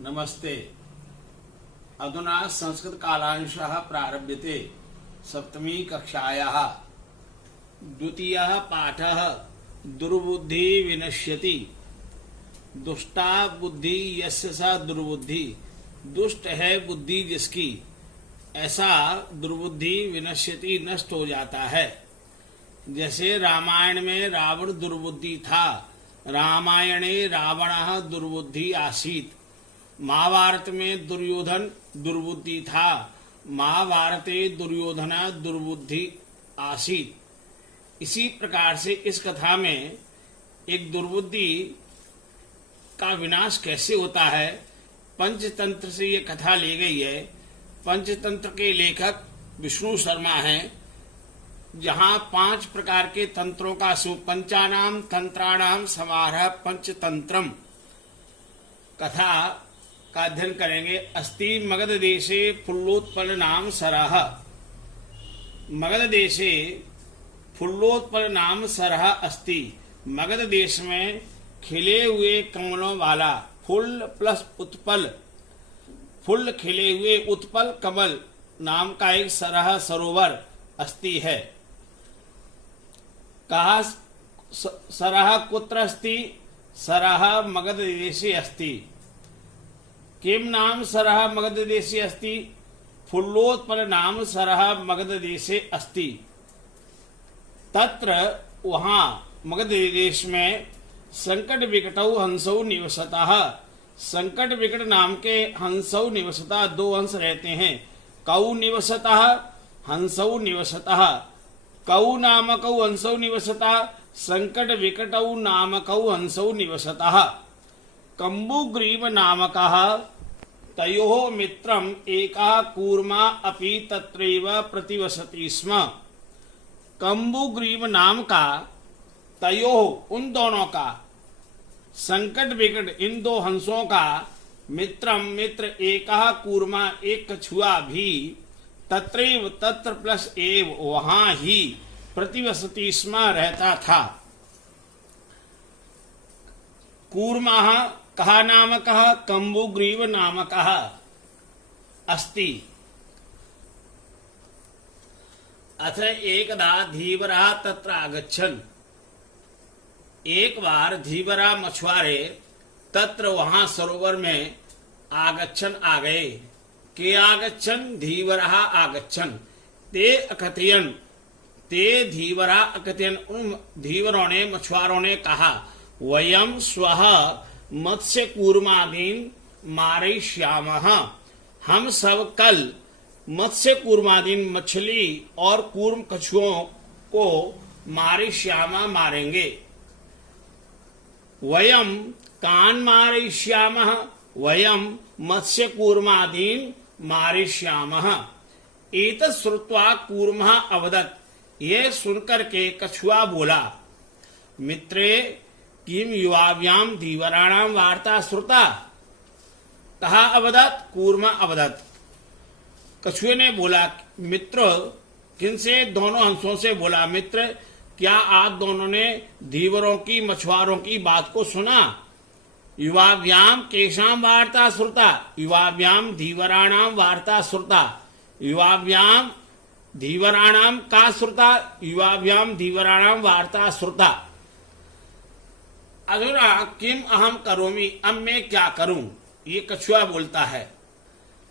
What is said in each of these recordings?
नमस्ते। अधुना संस्कृत कालांशः प्रारभ्यते। सप्तमी कक्षायाः द्वितीयः पाठः दुर्बुद्धि विनश्यति। दुष्टा बुद्धि यस्य सा दुर्बुद्धि। दुष्ट है बुद्धि जिसकी, ऐसा दुर्बुद्धि विनश्यति नष्ट हो जाता है। जैसे रामायण में रावण दुर्बुद्धि था, रामायणे रावणः दुर्बुद्धि आसीत्। महाभारत में दुर्योधन दुर्बुद्धि था, महाभारते दुर्योधन दुर्बुद्धि आसीत्। इसी प्रकार से इस कथा में एक दुर्बुद्धि का विनाश कैसे होता है, पंचतंत्र से ये कथा ली गई है। पंचतंत्र के लेखक विष्णु शर्मा हैं। जहाँ 5 प्रकार के तंत्रों का पंचानाम तंत्राणाम समारह पंचतंत्रम कथा का अध्ययन करेंगे। अस्ति मगध देशे फुल्लोत्पल नाम सरह। मगध देशे फुल्लोत्पल नाम सरह अस्ति। मगध देश में खिले हुए कमलों वाला, फुल प्लस उत्पल, फुल खिले हुए उत्पल कमल नाम का एक सरह सरोवर अस्ति है। कहा सरह कुत्र अस्ति? सरह मगध देशे अस्ति। किम नाम सरह मगध देशे अस्ति? फुल्लोत्पल नाम सरह मगध देशे अस्ति। तत्र वहाँ मगध देश में संकट विकटौ हंसौ निवसतः। संकट विकट नाम के हंसौ निवसतः 2 हंस रहते हैं। कौ निवसतः, हंसौ निवसतः। कौ नामकौ हंसौ निवसतः, संकट विकटौ नामकौ हंसौ निवसतः। कम्बुग्रीव नामकः तयोः मित्रम् एकः कूर्मा अपि तत्रैव प्रतिवसति स्म। कम्बुग्रीव नाम का तयोः उन दोनों का, संकट विकट इन 2 हंसों का, मित्रम मित्र एकः कूर्मा एक कछुआ भी, तत्रैव तत्र प्लस एव वहां ही, प्रतिवसति स्म रहता था। कूर्मा कहा नामकः? कम्बुग्रीव नामकः अस्ति। अथ एकदा धीवरः तत्र आगच्छन्। एक बार धीवरा मछुआरे तत्र वहां सरोवर में आगच्छन् आ गए। के आगच्छन्? धीवरः आगच्छन्। ते अकथयन्, ते धीवरा अकथयन्। उन धीवरों ने, मछुआरों ने कहा, वयम स्वः मत्स्य कूर्मादीन मारयिष्यामः। हम सब कल मत्स्य कूर्मादीन मछली और कूर्म कछुओं को मारयिष्यामः मारेंगे। वयम कान मारयिष्यामः? वयम मत्स्य कूर्मादीन मारयिष्यामः। एतत् श्रुत्वा कूर्मः अवदत्। ये सुनकर के कछुआ बोला, मित्रे किम युवाभ्याम धीवराणाम वार्ता श्रुता? कहा अवदत्? कूर्म अवदत्। कछुए ने बोला, मित्र किनसे? दोनों हंसों से बोला, मित्र क्या आप दोनों ने धीवरों की, मछुआरों की बात को सुना? युवाभ्याम केशाम वार्ता श्रुता? युवाभ्याम धीवराणाम वार्ता श्रुता। युवाभ्याम धीवराणाम का श्रुता? युवाभ्याम धीवराणाम वार्ता श्रुता। अधुना किम अहम करोमि? अब मैं क्या करूं? ये कछुआ बोलता है।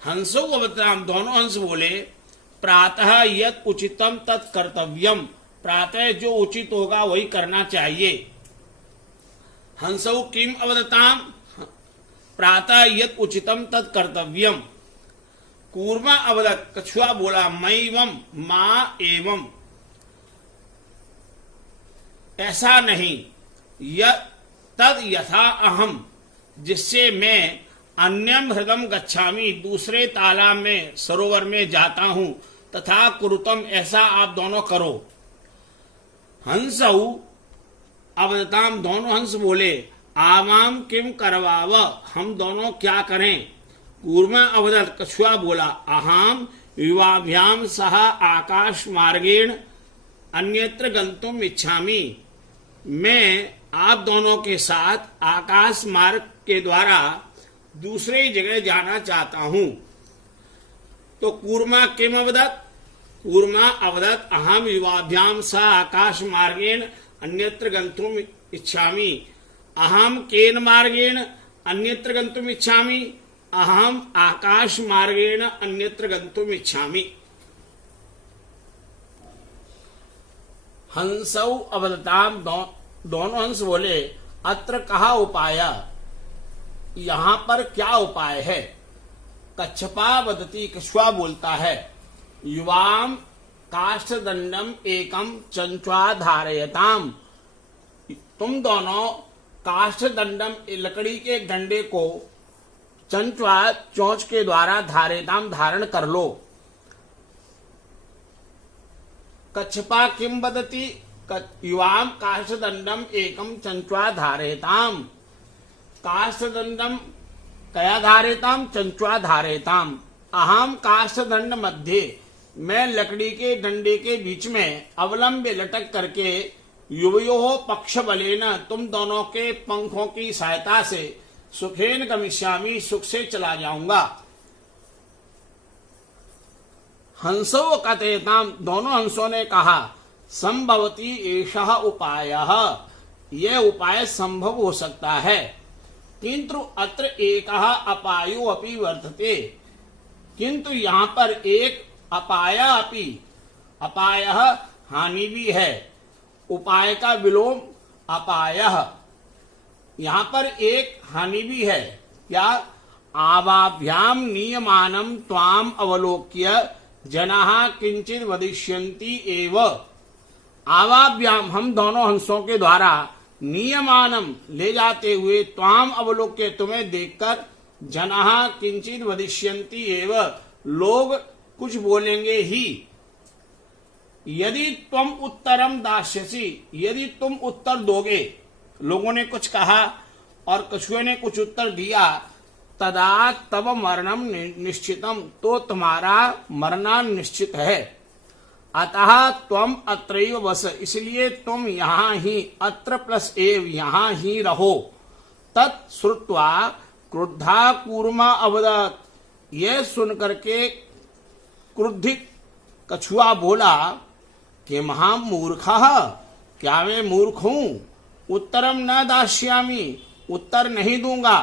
हंसो अवताम, दोनों हंस बोले, प्रातः यत् उचितम तत् कर्तव्यम। प्रातः जो उचित होगा वही करना चाहिए। हंसौ किम अवदताम? प्रातः यत् उचितम तत् कर्तव्यम। कूर्मा अवदत्, कछुआ बोला, मैवम माँ एवं। ऐसा नहीं, तद यथा अहम, जिससे मैं अन्यम हृदम गच्छामि, दूसरे तालाब में, सरोवर में जाता हूं, तथा कुरुतम, ऐसा आप दोनों करो। हंसौ अवदताम, दोनों हंस बोले, आवाम किम करवाव? हम दोनों क्या करें? कूर्मा अवदत्, कछुआ बोला, अहम युवाभ्याम सह आकाश मार्गेण अन्यत्र गंतुम इच्छामि। मैं आप दोनों के साथ आकाश मार्ग के द्वारा दूसरे जगह जाना चाहता हूं। तो कूर्मा किम अवदत्? कूर्मा अवदत् अहम युवाभ्याम सह आकाश मार्गेण अन्यत्र गंतुम इच्छामि। अहम केन मार्गेण अन्यत्र गंतुम इच्छामि? अहम आकाश मार्गेण अन्यत्र गंतुम इच्छामि। हंसौ अवदताम, दोनों हंस बोले, अत्र कहा उपाय? यहां पर क्या उपाय है? कच्छपा वदती, कछुआ बोलता है, युवाम काष्ठदंडम एकम चंचवा धारयताम। तुम दोनों काष्ठदंडम, लकड़ी के डंडे को चंचवा, चोंच के द्वारा धारयताम, धारण कर लो। कच्छपा किम वदति? युवाम काष्ठदंडम एकम चंचवा धारयताम। काष्ठदंडम कया धारयताम? चंचवा धारयताम। अहम काष्ठदंड मध्य, मैं लकड़ी के डंडे के बीच में अवलंब लटक करके युवयोः पक्ष बलेन, तुम दोनों के पंखों की सहायता से सुखेन गमिष्यामि, सुख से चला जाऊंगा। हंसो कथयताम, दोनों हंसों ने कहा, संभवती एषः उपायः, यह उपाय संभव हो सकता है। किंतु अत्र एकः अपायो अपि वर्तते, किंतु यहाँ पर एक अपाय अपि, अपायः हानि भी है, उपाय का विलोम अपायः, यहाँ पर एक हानि भी है। क्या? आवाभ्याम नियमानं त्वाम अवलोक्य जनाः किंचित वदिष्यन्ति एव। आवाभ्याम, हम दोनों हंसों के द्वारा, नियमानम, ले जाते हुए, त्वाम अवलोक्य, तुम्हें देखकर, जनाः किंचित वदिष्यन्ति एव, लोग कुछ बोलेंगे ही। यदि तुम उत्तरम दास्यसि, यदि तुम उत्तर दोगे, लोगों ने कुछ कहा और कछुए ने कुछ उत्तर दिया, तदा तब मरणम निश्चितम, तो तुम्हारा मरना निश्चित है। अतः त्वम अत्रैव वस, इसलिए तुम यहाँ ही, अत्र प्लस एव, यहाँ ही रहो। तत् श्रुत्वा क्रुद्धा कूर्मा अवदत्, यह सुनकर के क्रुद्धित कछुआ बोला कि महामूर्खः, क्या मैं मूर्ख हूं? उत्तरम न दास्यामि, उत्तर नहीं दूंगा।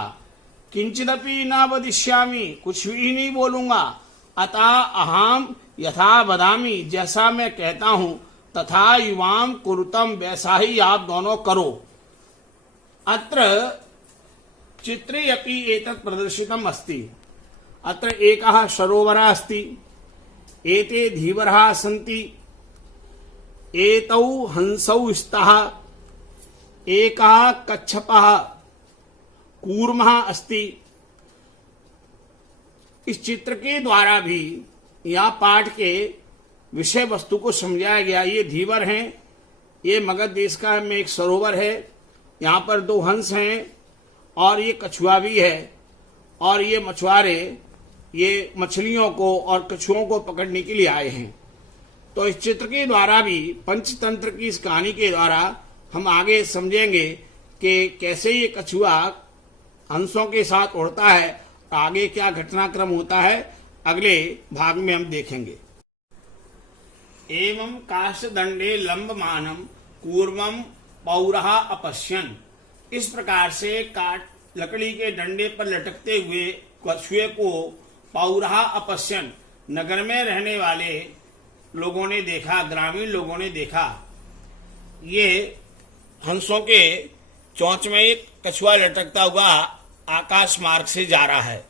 किंचिदपि न वदिष्यामि, कुछ भी नहीं बोलूंगा। अतः अहम यथा वदामि, जैसा मैं कहता हूं, तथा युवाम कुरुतम, वैसा ही आप दोनों करो। अत्र चित्रे अपि एतत् प्रदर्शितम् अस्ति। अत्र एकः सरोवरः अस्ति, एते धीवराः सन्ति, एतौ हंसौ स्तः, एकः कच्छपः कूर्मः अस्ति। इस चित्र के द्वारा भी यह पाठ के विषय वस्तु को समझाया गया। ये धीवर हैं, ये मगध देश का में एक सरोवर है, यहाँ पर दो हंस हैं और ये कछुआ भी है, और ये मछुआरे ये मछलियों को और कछुओं को पकड़ने के लिए आए हैं। तो इस चित्र के द्वारा भी, पंचतंत्र की इस कहानी के द्वारा हम आगे समझेंगे कि कैसे ये कछुआ हंसों के साथ उड़ता है, आगे क्या घटनाक्रम होता है, अगले भाग में हम देखेंगे। एवं काष्ठदंडे लंबमानम कूर्मम पौरः अपश्यन, इस प्रकार से लकड़ी के डंडे पर लटकते हुए कछुए को पौरः अपश्यन, नगर में रहने वाले लोगों ने देखा, ग्रामीण लोगों ने देखा। ये हंसों के चोंच में एक कछुआ लटकता हुआ आकाश मार्ग से जा रहा है।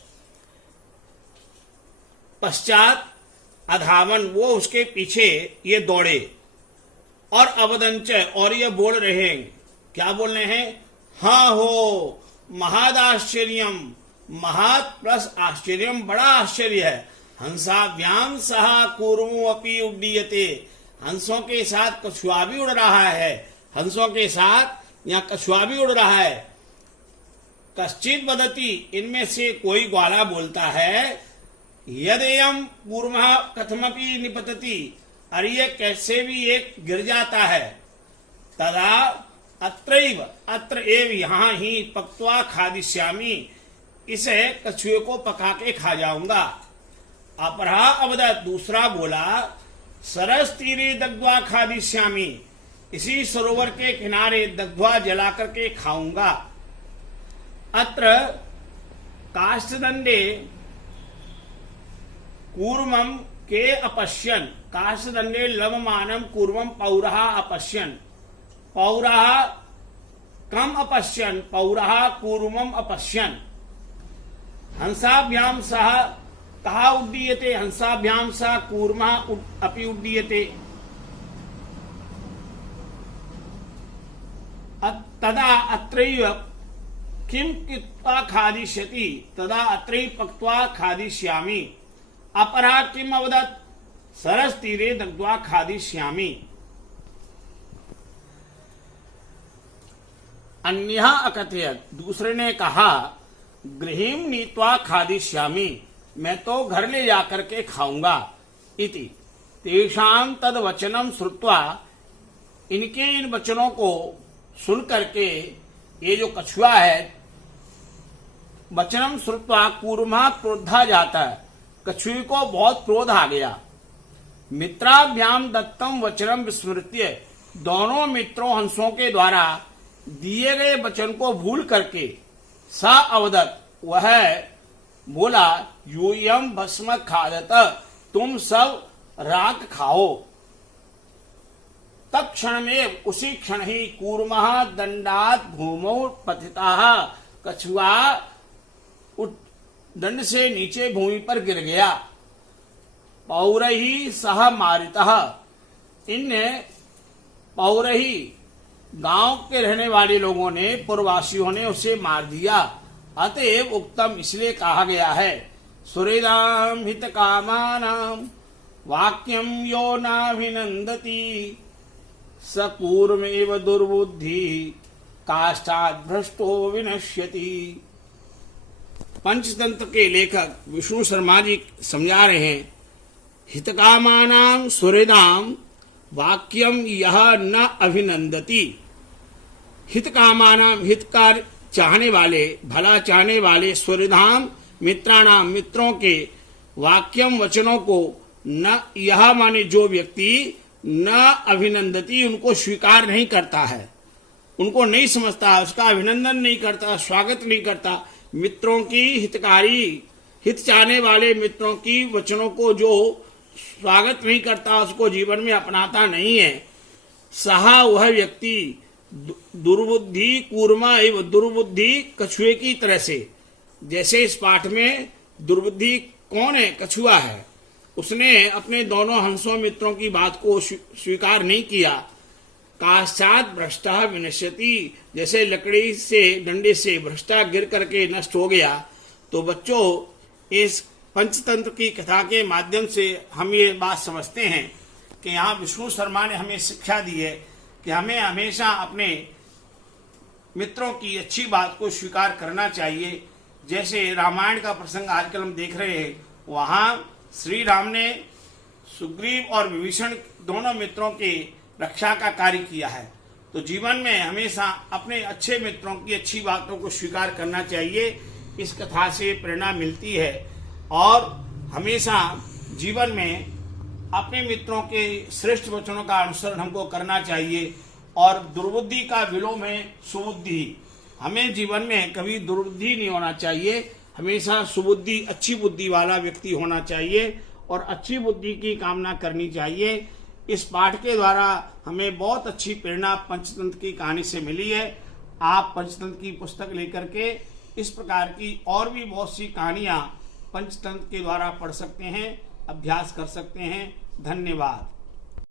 पश्चात अधावन, वो उसके पीछे ये दौड़े, और अवदंच, और ये बोल रहे हैं, क्या बोल रहे हैं? हाँ हो महादाश्चर्यम, महत् प्लस आश्चर्यम, बड़ा आश्चर्य है। हंसाभ्याम सह कूर्मो अपि उड्डीयते, हंसों के साथ कछुआ भी उड़ रहा है, हंसों के साथ यहाँ कछुआ भी उड़ रहा है। कश्चित वदति, इनमें से कोई ग्वाला बोलता है, यदेयम कूर्मः कथमपि निपतति, अरे ये कैसे भी एक गिर जाता है। तदा अत्रैव, अत्र एव, यहाँ ही, पक्त्वा खादिष्यामि, इसे कछुए को पका के खा जाऊंगा। अपरहा अवदत्, दूसरा बोला, सरस तीरे दग्ध्वा खादिष्यामि, इसी सरोवर के किनारे दग्ध्वा जला करके खाऊंगा। अत्र काष्ठदंडे कूर्मम के अपश्यन, काष्ठदंडे लवमानम कूर्मम पौरः अपश्यन, पौरः कम अपश्यन, पौरः कूर्मम अपश्यन। हंसाभ्याम सह कहा उड्डीयते, हंसाभ्याम सह कूर्मः अपि उड्डीयते। तदा अत्रैव किम कृत्वा खादिष्यति, तदा अत्रैव पक्त्वा खादिष्यामि। अपरः किम अवदत्, सरस तीरे दग्ध्वा खादिष्यामि। अन्यः अकथयत्, दूसरे ने कहा, गृहीं नीत्वा खादिष्यामि, मैं तो घर ले जाकर के खाऊंगा। इति तेषां तद वचनम श्रुत्वा, इनके इन वचनों को सुन करके ये जो कछुआ है, वचनम श्रुत्वा कूर्मः क्रोधा जाता है, कछुए को बहुत क्रोध आ गया। मित्राभ्याम दत्तम वचनम विस्मृत्य, दोनों मित्रों हंसों के द्वारा दिए गए वचन को भूल करके सा अवदत्, वह बोला, यूयम भस्म खादत, तुम सब राख खाओ। तत्क्षण में, उसी क्षण ही कूर्मः दंडात भूमौ पतितः, कछुआ दंड से नीचे भूमि पर गिर गया। पौरही सह मारितः, इन पौरही गांव के रहने वाले लोगों ने, पूर्ववासियों ने उसे मार दिया। अतएव उक्तम, इसलिए कहा गया है, सुहृदाम हित कामानाम वाक्यम यो नाभिनंदति, स कूर्मेव दुर्बुद्धि काष्ठात् भ्रष्टो विनश्यति। पंचतंत्र के लेखक विष्णु शर्मा जी समझा रहे हैं, हितकामानां सुहृदाम वाक्यम यह न अभिनंदति। हितकामानां, हितकार चाहने वाले, भला चाहने वाले, सुहृदाम मित्राणाम, मित्रों के, वाक्यम वचनों को, न यह माने जो व्यक्ति, न अभिनंदति, उनको स्वीकार नहीं करता है, उनको नहीं समझता, उसका अभिनंदन नहीं करता, स्वागत नहीं करता। मित्रों की हितकारी, हित चाहने वाले मित्रों की वचनों को जो स्वागत नहीं करता, उसको जीवन में अपनाता नहीं है। सहा, वह व्यक्ति, दुर्बुद्धि कूर्मा एवं दुर्बुद्धि कछुए की तरह से। जैसे इस पाठ में दुर्बुद्धि कौन है, कछुआ है, उसने अपने दोनों हंसों मित्रों की बात को स्वीकार नहीं किया। काष्ठात् भ्रष्टः विनश्यति, जैसे लकड़ी से, डंडे से भ्रष्टा गिर करके नष्ट हो गया। तो बच्चों, इस पंचतंत्र की कथा के माध्यम से हम ये बात समझते हैं कि यहाँ विष्णु शर्मा ने हमें शिक्षा दी है कि हमें हमेशा अपने मित्रों की अच्छी बात को स्वीकार करना चाहिए। जैसे रामायण का प्रसंग आजकल हम देख रहे हैं, वहाँ श्री राम ने सुग्रीव और विभीषण दोनों मित्रों की रक्षा का कार्य किया है। तो जीवन में हमेशा अपने अच्छे मित्रों की अच्छी बातों को स्वीकार करना चाहिए। इस कथा से प्रेरणा मिलती है और हमेशा जीवन में अपने मित्रों के श्रेष्ठ वचनों का अनुसरण हमको करना चाहिए। और दुर्बुद्धि का विलोम है सुबुद्धि। हमें जीवन में कभी दुर्बुद्धि नहीं होना चाहिए, हमेशा सुबुद्धि, अच्छी बुद्धि वाला व्यक्ति होना चाहिए और अच्छी बुद्धि की कामना करनी चाहिए। इस पाठ के द्वारा हमें बहुत अच्छी प्रेरणा पंचतंत्र की कहानी से मिली है। आप पंचतंत्र की पुस्तक लेकर के इस प्रकार की और भी बहुत सी कहानियां पंचतंत्र के द्वारा पढ़ सकते हैं, अभ्यास कर सकते हैं। धन्यवाद।